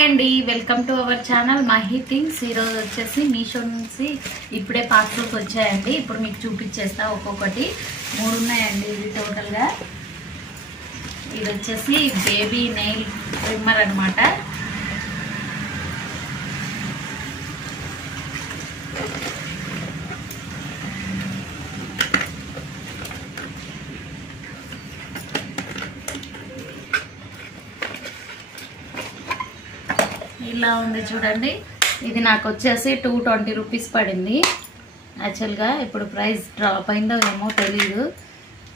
Hi అండి, welcome to our channel Mahi things. ఈరోజు వచ్చేసి మీషో నుంచి ఇప్పుడే పార్సల్స్ వచ్చాయండి. ఇప్పుడు మీకు చూపించేస్తా. ఒక్కొక్కటి 3 ఉన్నాయండి. ఇది టోటల్గా ఇది వచ్చేసి బేబీ నెయిల్ ట్రిమ్మర్ అనమాట. ఇలా ఉంది చూడండి. ఇది నాకు వచ్చేసి 220 రూపీస్ పడింది. యాక్చువల్గా ఇప్పుడు ప్రైస్ డ్రాప్ అయిందో ఏమో తెలీదు.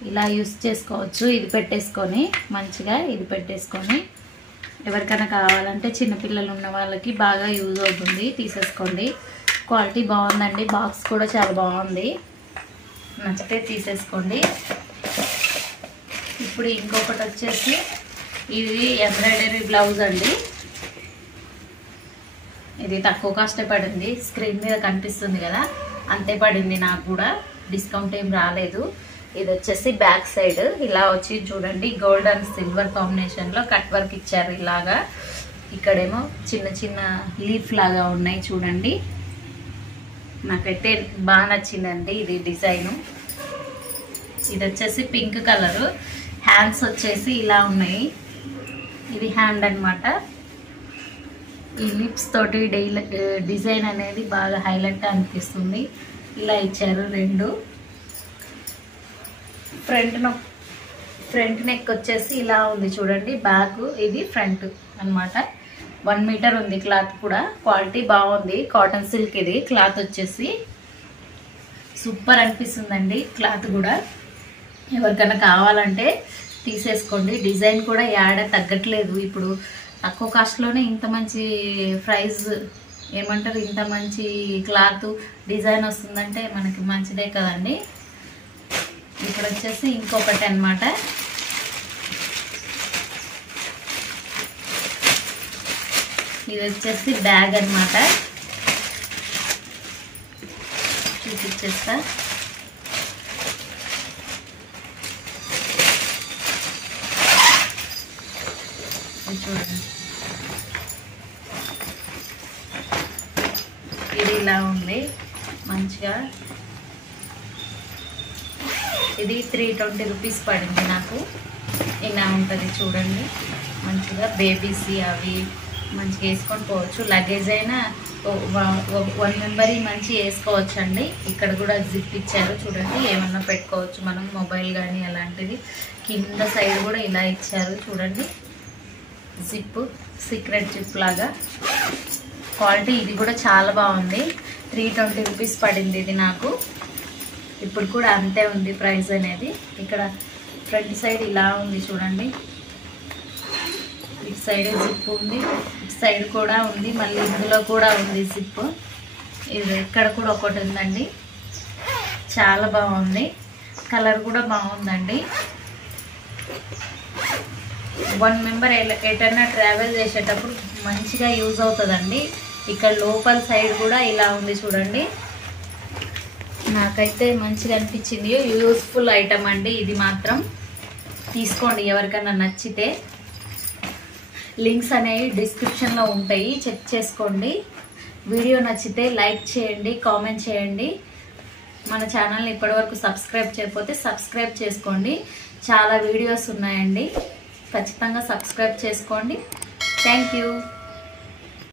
ఇలా యూస్ చేసుకోవచ్చు. ఇది పెట్టేసుకొని మంచిగా ఇది పెట్టేసుకొని ఎవరికైనా కావాలంటే చిన్నపిల్లలు ఉన్న వాళ్ళకి బాగా యూజ్ అవుతుంది. తీసేసుకోండి. క్వాలిటీ బాగుందండి. బాక్స్ కూడా చాలా బాగుంది. నచ్చితే తీసేసుకోండి. ఇప్పుడు ఇంకొకటి వచ్చేసి ఇది ఎంబ్రాయిడరీ బ్లౌజ్ అండి. ఇది తక్కువ కాస్టే పడింది. స్క్రీన్ మీద కనిపిస్తుంది కదా, అంతే పడింది. నాకు కూడా డిస్కౌంట్ ఏం రాలేదు. ఇది వచ్చేసి బ్యాక్ సైడ్ ఇలా వచ్చి చూడండి, గోల్డ్ అండ్ సిల్వర్ కాంబినేషన్లో కట్ వర్క్ ఇచ్చారు. ఇలాగా ఇక్కడేమో చిన్న చిన్న లీఫ్ లాగా ఉన్నాయి చూడండి. నాకైతే బాగా నచ్చిందండి ఇది డిజైను. ఇది వచ్చేసి పింక్ కలరు. హ్యాండ్స్ వచ్చేసి ఇలా ఉన్నాయి. ఇది హ్యాండ్ అన్నమాట. ఈ లిప్స్ తోటి డిజైన్ అనేది బాగా హైలైట్ అనిపిస్తుంది. ఇలా ఇచ్చారు 2. ఫ్రంట్ నెక్ వచ్చేసి ఇలా ఉంది చూడండి. బ్యాక్ ఇది ఫ్రంట్ అన్నమాట. 1 మీటర్ ఉంది. క్లాత్ కూడా క్వాలిటీ బాగుంది. కాటన్ సిల్క్ ఇది. క్లాత్ వచ్చేసి సూపర్ అనిపిస్తుందండి. క్లాత్ కూడా ఎవరికైనా కావాలంటే తీసేసుకోండి. డిజైన్ కూడా యాడ తగ్గట్లేదు. ఇప్పుడు తక్కువ కాస్ట్లోనే ఇంత మంచి ప్రైస్ ఏమంటారు, ఇంత మంచి క్లాత్ డిజైన్ వస్తుందంటే మనకి మంచిదే కదండి. ఇక్కడ వచ్చేసి ఇంకొకటి అన్నమాట. ఇది వచ్చేసి బ్యాగ్ అన్నమాట. చూపించేస్తా. చూడండి, ఇది ఇలా ఉంది మంచిగా. ఇది 320 రూపీస్ పడింది నాకు. ఇలా ఉంటుంది చూడండి. మంచిగా బేబీస్ అవి మంచిగా వేసుకొని పోవచ్చు. లగేజ్ అయినా 1 మెంబర్ మంచి వేసుకోవచ్చు అండి. ఇక్కడ కూడా జిప్ ఇచ్చారు చూడండి. ఏమన్నా పెట్టుకోవచ్చు మనం, మొబైల్ కానీ అలాంటిది. కింద సైడ్ కూడా ఇలా ఇచ్చారు చూడండి. జిప్, సీక్రెట్ జిప్ లాగా. క్వాలిటీ ఇది కూడా చాలా బాగుంది. 320 రూపీస్ పడింది ఇది నాకు. ఇప్పుడు కూడా అంతే ఉంది ప్రైస్ అనేది. ఇక్కడ ఫ్రంట్ సైడ్ ఇలా ఉంది చూడండి. ఇటు సైడ్ జిప్ ఉంది, ఇటు సైడ్ కూడా ఉంది, మళ్ళీ ఇందులో కూడా ఉంది జిప్. ఇది ఇక్కడ కూడా ఒకటి ఉందండి. చాలా బాగుంది. కలర్ కూడా బాగుందండి. 1 మెంబర్ ఎటైనా ట్రావెల్ చేసేటప్పుడు మంచిగా యూజ్ అవుతుందండి. ఇక్కడ లోపల సైడ్ కూడా ఇలా ఉంది చూడండి. నాకైతే మంచిగా అనిపించింది. యూస్ఫుల్ ఐటమ్ అండి ఇది మాత్రం. తీసుకోండి ఎవరికైనా నచ్చితే. లింక్స్ అనేవి డిస్క్రిప్షన్లో ఉంటాయి, చెక్ చేసుకోండి. వీడియో నచ్చితే లైక్ చేయండి, కామెంట్ చేయండి. మన ఛానల్ని ఇప్పటివరకు సబ్స్క్రైబ్ చేయకపోతే సబ్స్క్రైబ్ చేసుకోండి. చాలా వీడియోస్ ఉన్నాయండి, ఖచ్చితంగా సబ్స్క్రైబ్ చేసుకోండి. Thank you.